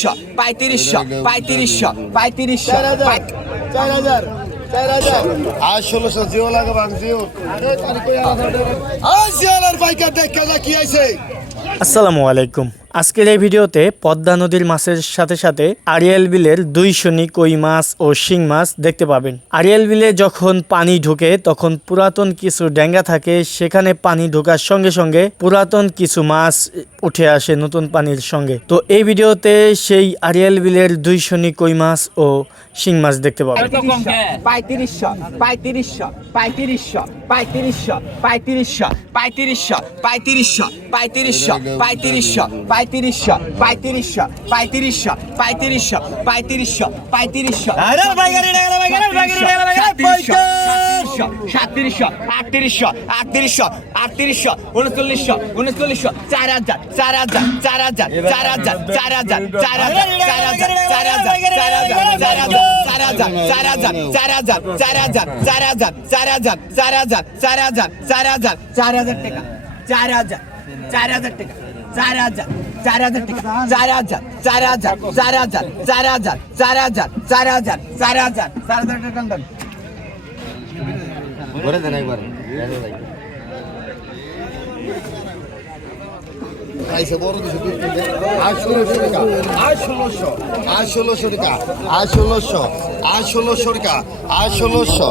পঁয়ত্রিশশো পঁয়ত্রিশশো পঁয়ত্রিশশো পঁয়ত্রিশশো চার হাজার ষোলোশো জিও লাগে জিও। আর জিওলার বাইকার দেখা যা কি আইছে। আসসালামু আলাইকুম। আজকের এই ভিডিওতে পদ্মা নদীর মাছের সাথে সাথে আরিয়াল বিলের দুই শনি কই মাছ ও শিং মাছ দেখতে পাবেন আরিয়াল বিলে যখন পানি ঢুকে তখন পুরাতন কিছু ডেঙ্গা থাকে সেখানে পানি ঢোকার সঙ্গে সঙ্গে পুরাতন কিছু মাছ উঠে আসে নতুন পানির সঙ্গে তো এই ভিডিওতে সেই আরিয়াল বিলের দুই শনি কই মাছ ও শিং মাছ দেখতে পাবেন পঁয়ত্রিশশো পঁয়ত্রিশশো পঁয়ত্রিশশো পঁয়ত্রিশশো পঁয়ত্রিশশো পঁয়ত্রিশশো পঁয়ত্রিশশো পঁয়ত্রিশশো পঁয়ত্রিশশো পঁয়ত্রিশশো পঁয়ত্রিশশো পঁয়ত্রিশশো পঁয়ত্রিশশো পঁয়ত্রিশশো পঁয়ত্রিশশো সাতত্রিশশো আটত্রিশশো আটত্রিশশো আটত্রিশশো উনচল্লিশশো উনচল্লিশশো চার হাজার চার হাজার চার হাজার চার হাজার চার হাজার চার হাজার চার হাজার চার হাজার চার হাজার চার হাজার চার হাজার চার হাজার চার হাজার চার হাজার চার হাজার চার হাজার চার হাজার চার হাজার টাকা চার হাজার চার হাজার টাকা চার হাজার চার হাজার টাকা, চার হাজার চার হাজার চার হাজার চার হাজার চার হাজার চার হাজার চার হাজার চার হাজার টাকা দেন করে দেন একবার আইসে বড় দিছে দুই তিনটে আর ষোলোশো টাকা আর ষোলোশো আর ষোলোশো টাকা। আর ষোলোশো আর ষোলোশো টাকা আর ষোলোশো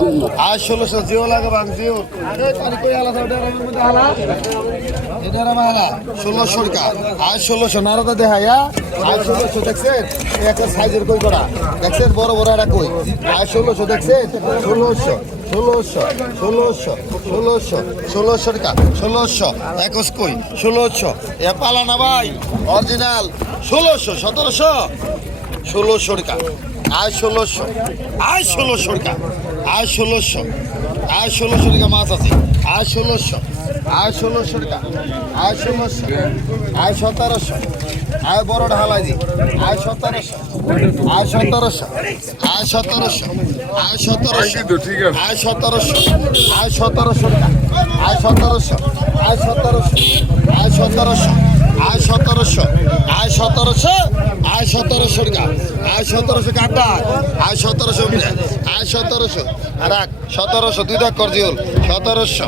আর ষোলোশো জিও লাগে বাং জিও এটা আমার হালা ষোলোশো টাকা। আর ষোলোশো নারদা দেখাইয়া আর ষোলোশো দেখছেন? এই একটা সাইজের কই করা দেখছেন? বড় বড় একটা কই? আর ষোলোশো দেখছেন? ষোলোশো। ষোলোশো ষোলোশো ষোলোশো ষোলোশো টাকা, ষোলোশো, একুশ কই ষোলোশো। এ পালা না ভাই অরিজিনাল ষোলোশো, সতেরোশো। ষোলোশো টাকা, আয় ষোলোশো আয় ষোলোশো টাকা, আয় ষোলোশো আয় ষোলোশো টাকা মাছ আছে, আয় ষোলোশো আয় ষোলোশো টাকা, আয় ষোলোশো, আয় সতেরোশো আয় বড় ঢালাই দি আয় সতেরোশো আয় সতেরোশো আয় সতেরোশো আয় সতেরোশো আয় সতেরোশো আয় সতেরোশো আয় সতেরোশো আয় সতেরোশো আয় সতেরোশো আয় সতেরোশো আয় সতেরোশো আয় সতেরোশো টাকা আয় সতেরোশো কাটা আয় সতেরোশো আয় সতেরোশো আর এক সতেরোশো দুই দেখ কর জিওল সতেরোশো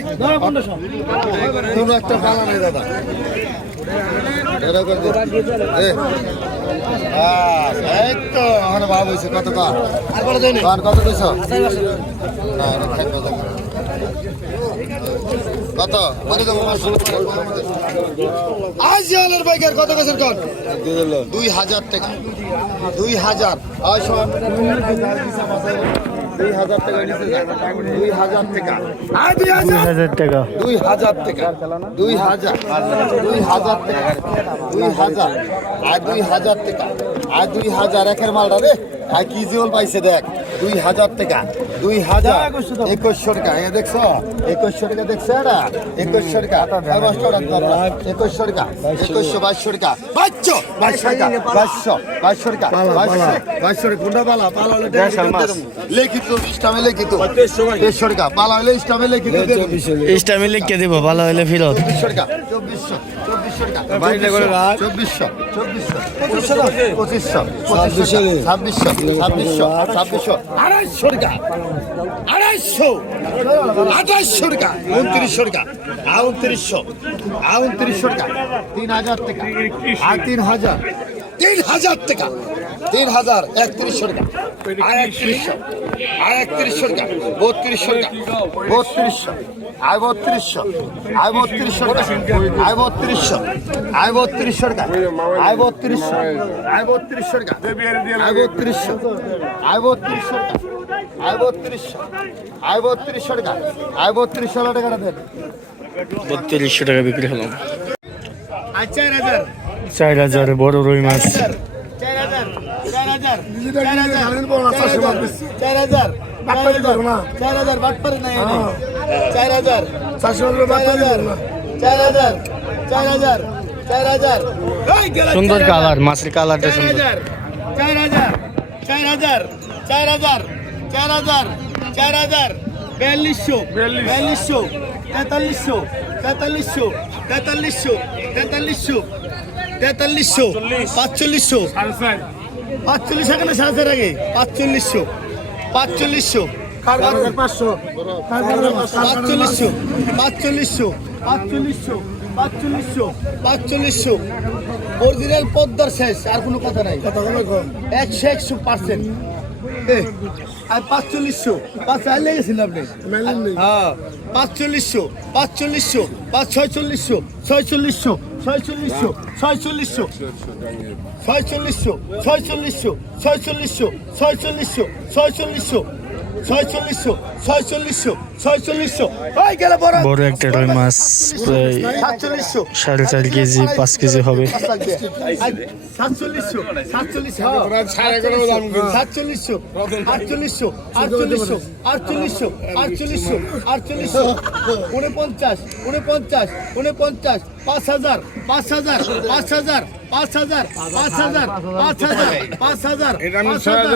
তোমরা একটা পালা নেই দাদা। তো আমার বাবা হয়েছে কত কার না কত? মানে তো আজ জালের বাইকের কত কাছের দুই হাজার টাকা। দুই হাজার। আজ দুই হাজার টাকা দুই হাজার টাকা। দুই হাজার টাকা। দুই হাজার টাকা। দুই হাজার। দুই হাজার টাকা। দুই হাজার। আর দুই হাজার টাকা। আর দুই হাজার একের মালটা রে। আর কি জিওল পাইছে দেখ দুই হাজার টাকা দুই হাজার একুশশো টাকা। এ দেখছ একুশশো টাকা দেখছ এটা একুশশো টাকা। একুশশো টাকা একুশশো বাইশশো টাকা বাইশশো বাইশশো টাকা বাইশশো বাইশশো টাকা বাইশশো বাইশশো টাকা কোনটা পালা পালা হলে লিখিত ইস্টামে লিখিত। তেইশশো টাকা পালা হলে ইস্টামে লিখিত। ইস্টামে লিখে দিব ভালো হলে ফেরত। চব্বিশশো টাকা চব্বিশশো টাকা চব্বিশশো চব্বিশশো। পঁচিশশো পঁচিশশো। ছাব্বিশশো ছাব্বিশশো। ছাব্বিশশো। আড়াইশো টাকা। আড়াইশো। আঠাইশশো টাকা। উনত্রিশশো টাকা। আর উনত্রিশশো টাকা। তিন হাজার টাকা। আর তিন হাজার। তিন হাজার টাকা। তিন হাজার একত্রিশশো টাকা। আর একত্রিশশো আর একত্রিশশো টাকা। বত্রিশশো টাকা। বত্রিশশো। আয় বত্রিশশো। আয় বত্রিশশো টাকা। আয় বত্রিশশো। আয় বত্রিশশো টাকা। আয় বত্রিশশো। আয় বত্রিশশো টাকা। আয় বত্রিশশো। আয় বত্রিশশো টাকা। আয় বত্রিশশো। আয় বত্রিশশো টাকা। আয় বত্রিশশো টাকাটা দেন। বত্রিশশো টাকা বিক্রি হলো। আর চার হাজার। চার হাজার বড় রুই মাছ চার হাজার চার হাজার চার হাজার চার হাজার চার হাজার চার চার চার চার সুন্দর কালার। মাছের কালারটা চার সুন্দর হাজার চার হাজার চার হাজার চার হাজার চার হাজার চার হাজার বিয়াল্লিশশো বিয়াল্লিশশো তেতাল্লিশশো তেতাল্লিশশো তেতাল্লিশশো তেতাল্লিশশো তেতাল্লিশশো পাঁচচল্লিশশো পাঁচচল্লিশ এখানে সাথে আগে পাঁচচল্লিশশো। পাঁচচল্লিশশো। পাঁচশো পাঁচচল্লিশশো। পাঁচচল্লিশশো। পাঁচচল্লিশশো। পাঁচচল্লিশশো। পাঁচচল্লিশশো। অরিজিনাল পদ্মার শেষ আর কোনো কথা নাই। একশো একশো পার্সেন্ট। পাঁচচল্লিশশো পাঁচ আর লেগেছেন আপনি হ্যাঁ পাঁচচল্লিশশো পাঁচচল্লিশশো পাঁচ ছয়চল্লিশশো ছয়চল্লিশশো ছয়চল্লিশশো ছয়চল্লিশশো ছয়চল্লিশশো ছয়চল্লিশশো ছয়চল্লিশশো ছয়চল্লিশশো ছয়চল্লিশশো ছয়চল্লিশশো ছয়চল্লিশশো ছয়চল্লিশশো ওই গেলে বড় বড় একটা রুই মাছ প্রায় সাতচল্লিশশো। সাড়ে চার কেজি পাঁচ কেজি হবে। সাতচল্লিশশো সাতচল্লিশ সাতচল্লিশশো আটচল্লিশশো আটচল্লিশশো আটচল্লিশশো আটচল্লিশশো আটচল্লিশশো উনপঞ্চাশ উনপঞ্চাশ উনপঞ্চাশ পাঁচ হাজার পাঁচ হাজার পাঁচ হাজার পাঁচ হাজার পাঁচ হাজার পাঁচ হাজার পাঁচ হাজার পাঁচ হাজার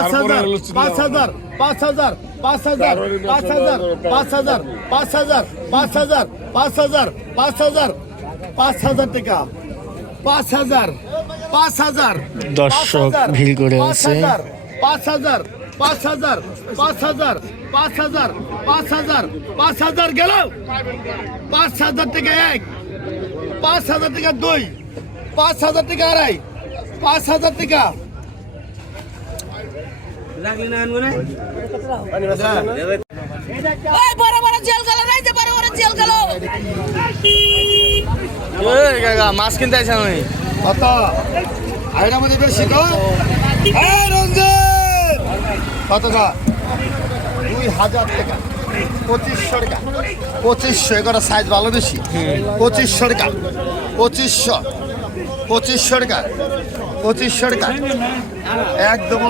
পাঁচ হাজার পাঁচ হাজার পাঁচ হাজার পাঁচ হাজার পাঁচ হাজার পাঁচ হাজার পাঁচ হাজার পাঁচ হাজার পাঁচ হাজার পাঁচ হাজার পাঁচ হাজার টাকা পাঁচ হাজার পাঁচ হাজার দর্শক ভিড় করে আছে। পাঁচ হাজার পাঁচ হাজার পাঁচ হাজার পাঁচ হাজার পাঁচ হাজার পাঁচ হাজার গেল। পাঁচ হাজার টাকা এক পাঁচ হাজার টাকা দুই পাঁচ হাজার টাকা আড়াই পাঁচ হাজার টাকা। মাছ কিনতে আইসা আমি কত? আইরা মধ্যে বেশি তো? কত দুই হাজার টাকা, পঁচিশশো টাকা, পঁচিশশো এগারো সাইজ ভালো বেশি, পঁচিশশো টাকা, পঁচিশশো পঁচিশশো টাকা পঁচিশশো টাকা, একদম।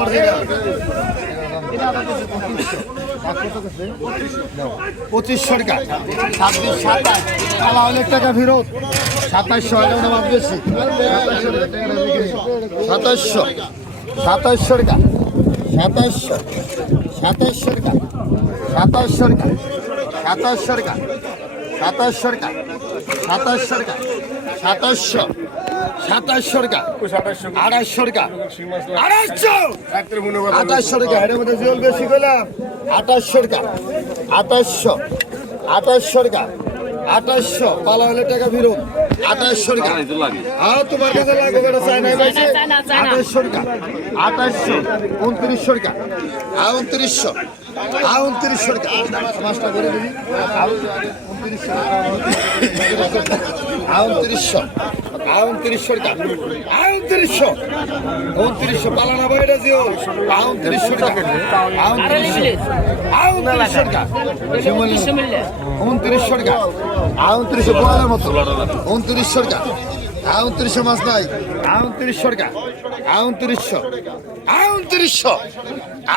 পঁচিশশো টাকা, ছাব্বিশ, সাতাশ আলা অনেক টাকা ফেরত। সাতাশশো ওটা মাপ বেশি। সাতাশশো সাতাশশো টাকা, সাতাশশো। সাতাশ সরকার সাতাশ সরকার সাতাশ সরকার সাতাশ সরকার সাতাশ সরকার সাতাশশো সাতাশ সরকার আড়াইশ সরকার আড়াইশো আঠাশ সরকার এর মধ্যে জল বেশি করলাম। আঠাশ সরকার আঠাশশো আঠাশ সরকার আঠাশশো পালা হলে টাকা ফেরত। আঠাশ সরকার আর তোমার কাছে লাগবে চাই না আঠাশশো টাকা আঠাশশো উনত্রিশশো টাকা উনত্রিশশো উনত্রিশশো টাকা পাঁচটা করে দিবি। উনত্রিশশো উনত্রিশশো টাকা উনত্রিশশো উনত্রিশশো পালানা বাইরে যেও উনত্রিশশো টাকা উনত্রিশশো টাকা উনত্রিশশো টাকা উনত্রিশশো মতো। উনত্রিশশো টাকা আউনত্রিশশো মাছ নয় আউনত্রিশশো টাকা আউনত্রিশশো আউনত্রিশশো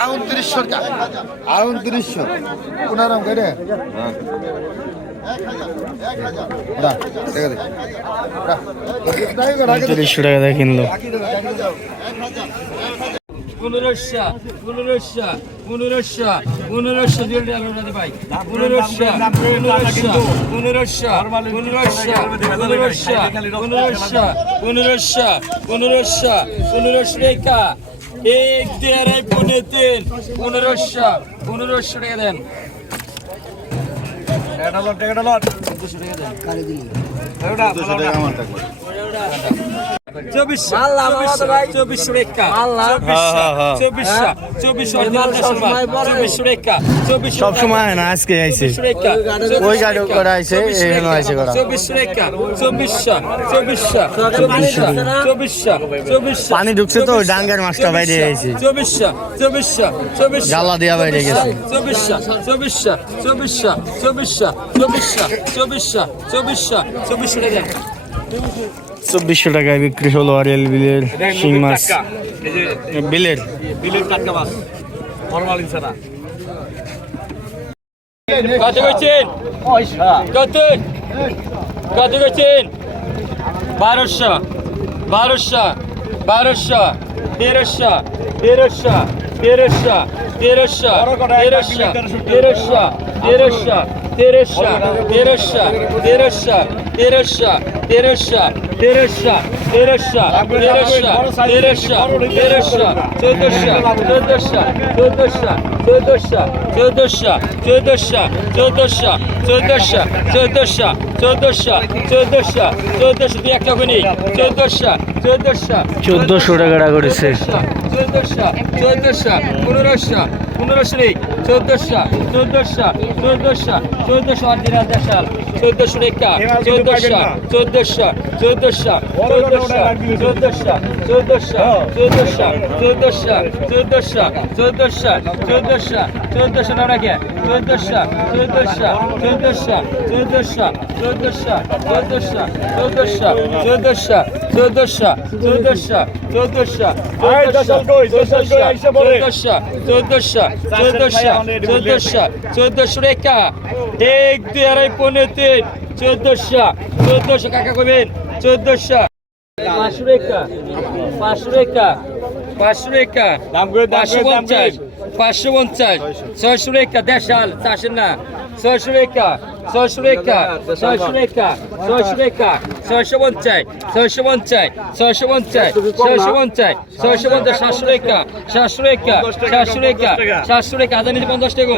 আউনত্রিশশো টাকা আউনত্রিশশো পুনরাম কেটে তিরিশশো টাকা কিনলো পনেরোশো পনেরোশো পনেরোশো পনেরোশো জুয়েল আলাদা ভাই। পনেরোশো পনেরোশো পনেরোশো পনেরোশো পনেরোশো পনেরোশো পনেরোশো পনেরোশো পনেরোশো রেখা এক পনেরো তিন। পনেরোশো পনেরোশো টাকা দেন। সব সময় না আজকে আইছে ওই গাড়ি করে আইছে এখানে আইছে করা চব্বিশ রেখা চব্বিশশো চব্বিশশো চব্বিশশো চব্বিশশো চব্বিশশো পানি ঢুকছে তো ডাঙ্গার মাছটা বাইরে আইছে চব্বিশশো চব্বিশশো চব্বিশশো জ্বালা দিয়া বাইরে গেছে চব্বিশশো চব্বিশশো চব্বিশশো চব্বিশশো চব্বিশশো চব্বিশশো চব্বিশশো চব্বিশশো রেখা চব্বিশশো টাকায় বিক্রি হলো আরিয়াল বিলের শিং মাছ। বিলের? বিলের টাটকা মাছ। ফরমালিন ছাড়া কত কইছেন? কত কত কইছেন? বারোশো বারোশো বারোশো তেরোশো তেরোশো তেরোশো তেরোশো তেরোশো তেরোশো তেরোশো তেরোশো তেরোশো তেরোশো তেরোশো তেরোশো তেরোশো তেরোশো তেরোশো তেরোশো তেরোশো চোদ্দশো চোদ্দশো চোদ্দশো চোদ্দশো চোদ্দশো চোদ্দশো চোদ্দশো চোদ্দশো চোদ্দশো চোদ্দশো চোদ্দশো দুই একটা গুণি চোদ্দশো চোদ্দশো চোদ্দশো টাকা করেছে চোদ্দশো চোদ্দশো পনেরোশো পনেরোশো নেই চোদ্দশো চোদ্দশো চোদ্দশো চোদ্দশো অরিজিনাল দেশাল চোদ্দশো রেখা চোদ্দশো চোদ্দশো চোদ্দশো চোদ্দশো চোদ্দশো চোদ্দশো চোদ্দশো চোদ্দশো চোদ্দশো চোদ্দশো চোদ্দশো না রাখে চোদ্দশো চোদ্দশো চোদ্দশো চোদ্দশো চোদ্দশো চোদ্দশো চোদ্দশো চোদ্দশো চোদ্দশো চোদ্দশো চোদ্দশো চোদ্দশো চোদ্দশো চোদ্দশো চোদ্দশো চোদ্দশো রেখা এক দুই আড়াই পনেরো তিন চোদ্দশো চোদ্দশো কাকা কবেন চোদ্দশো। পাঁচশো রেখা পাঁচশো রেখা পাঁচশো রেখা পাঁচশো পঞ্চাশ পাঁচশো পঞ্চাশ ছয়শো রেখা দেড়শাল চাষের না ছয়শো রেখা ছয়শো রেখা ছয়শো রেখা ছয়শো রেখা ছয়শো পঞ্চাশ ছয়শো পঞ্চাশ ছয়শো পঞ্চাশ ছয়শো পঞ্চাশ ছয়শো পঞ্চাশ সাতশো রেখা সাতশো রেখা সাতশো রেখা সাতশো রেখা আদানি পঞ্চাশ টাকা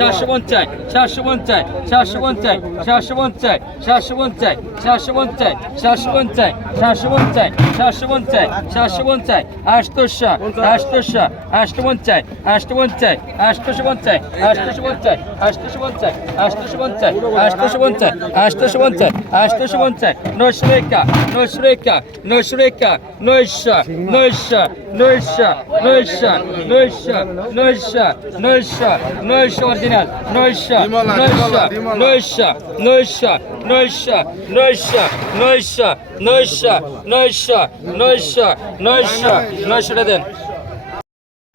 সাতশো পঞ্চাশ সাতশো পঞ্চাশ সাতশো পঞ্চাশ সাতশো পঞ্চাশ সাতশো পঞ্চাশ সাতশো পঞ্চাশ সাতশো পঞ্চাশ সাতশো পঞ্চাশ সাতশো পঞ্চাশ সাতশো পঞ্চাশ আটশোশো আটশোশো আটশো পঞ্চাশ আটশো পঞ্চাশ আটশোশো পঞ্চাশ আটশোশো পঞ্চাশ আটশোশো পঞ্চাশ আটশোশো পঞ্চাশ acho łące, aż łące, aż łące, noś reka, noś reka, noś reka, nośsza, nośsza, nośsza, nośsza, nośsza, nośsza, nośsza, nośsza, ordynal, nośsza, nośsza, nośsza, nośsza, nośsza, nośsza, nośsza, nośsza, nośsza, nośsza, nośsza, nośsza, nośsza,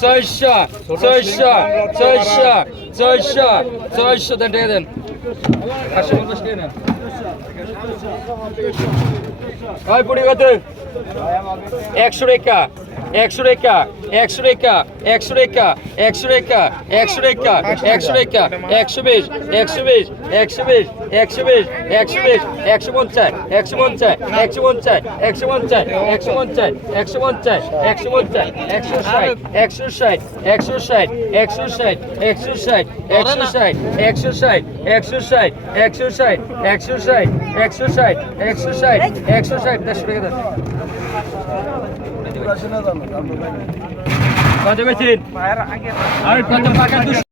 ছয়শো ছয়শো ছয়শো ছয়শো ছয়শো, দেন, টাকা দেন। পাঁচশো পঞ্চাশ টাকা দেন হয় পুরি কত একশো রেখা একশো রেখা একশো রেখা একশো রেখা একশো রেখা একশো রেখা একশো রেখা একশো বিশ একশো বিশ একশো বিশ একশো বিশ একশো বিশ একশো পঞ্চাশ একশো পঞ্চাশ একশো পঞ্চাশ একশো পঞ্চাশ একশো পঞ্চাশ একশো পঞ্চাশ একশো পঞ্চাশ একশো ষাট একশো ষাট একশো ষাট একশো ষাট একশো ষাট একশো ষাট একশো ষাট একশো ষাট একশো ষাট একশো ষাট একশো ষাট একশো ষাট একশো ষাট দেড়শো টাকা কত বেছেন আর কত দুশো?